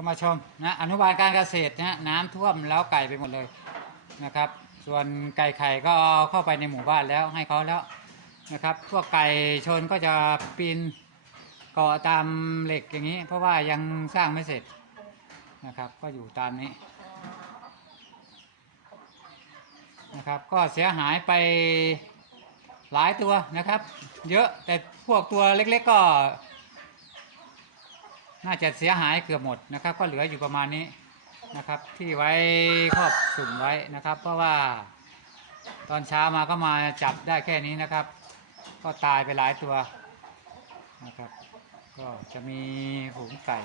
ก็มาชมนะอนุบาลการเกษตรนะน้ำท่วมแล้วไก่ไปหมดเลยนะครับ ส่วนไก่ไข่ก็เข้าไปในหมู่บ้านแล้วให้เขาแล้วนะครับ พวกไก่ชนก็จะปีนเกาะตามเหล็กอย่างนี้ เพราะว่ายังสร้างไม่เสร็จนะครับ ก็อยู่ตามนี้นะครับ ก็เสียหายไปหลายตัวนะครับ เยอะแต่พวกตัวเล็กๆก็ น่าจะเสียหายเกือบหมดนะครับ ก็เหลืออยู่ประมาณนี้นะครับ ที่ไว้ครอบสุ่มไว้นะครับ เพราะว่าตอนเช้ามาก็มาจับได้แค่นี้นะครับ ก็ตายไปหลายตัวนะครับ ก็จะมีฝูงไก่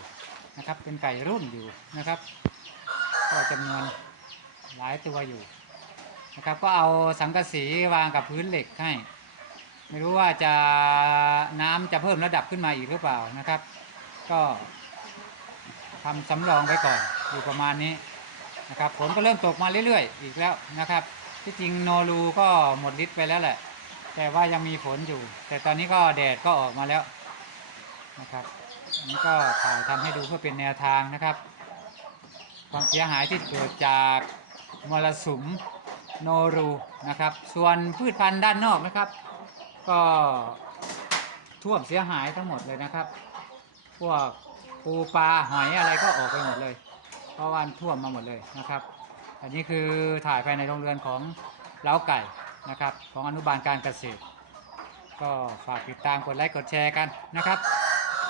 นะครับ เป็นไก่รุ่นอยู่นะครับ ก็จำนวนหลายตัวอยู่นะครับ ก็เอาสังกะสีวางกับพื้นเหล็กให้ ไม่รู้ว่าจะน้ำจะเพิ่มระดับขึ้นมาอีกหรือเปล่านะครับ ก็ทำสำรองไว้ก่อนอยู่ประมาณนี้นะครับฝนก็เริ่มตกมาเรื่อยๆ อีกแล้วนะครับ ที่จริงโนรูก็หมดฤทธิ์ไปแล้วแหละ แต่ว่ายังมีฝนอยู่ แต่ตอนนี้ก็แดดก็ออกมาแล้วนะครับนี่ก็ถ่ายทำให้ดูเพื่อเป็นแนวทางนะครับ ความเสียหายที่เกิดจากมรสุมโนรูนะครับ ส่วนพืชพันธุ์ด้านนอกนะครับ ก็ท่วมเสียหายทั้งหมดเลยนะครับ วกปูปลาหอยอะไรก็ออกไปหมดเลย เพราะว่าท่วมมาหมดเลยนะครับ อันนี้คือถ่ายภายในโรงเรือนของเล้าไก่นะครับ ของอนุบาลการเกษตร ก็ฝากติดตามกดไลค์กดแชร์กันนะครับ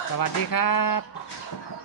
สวัสดีครับ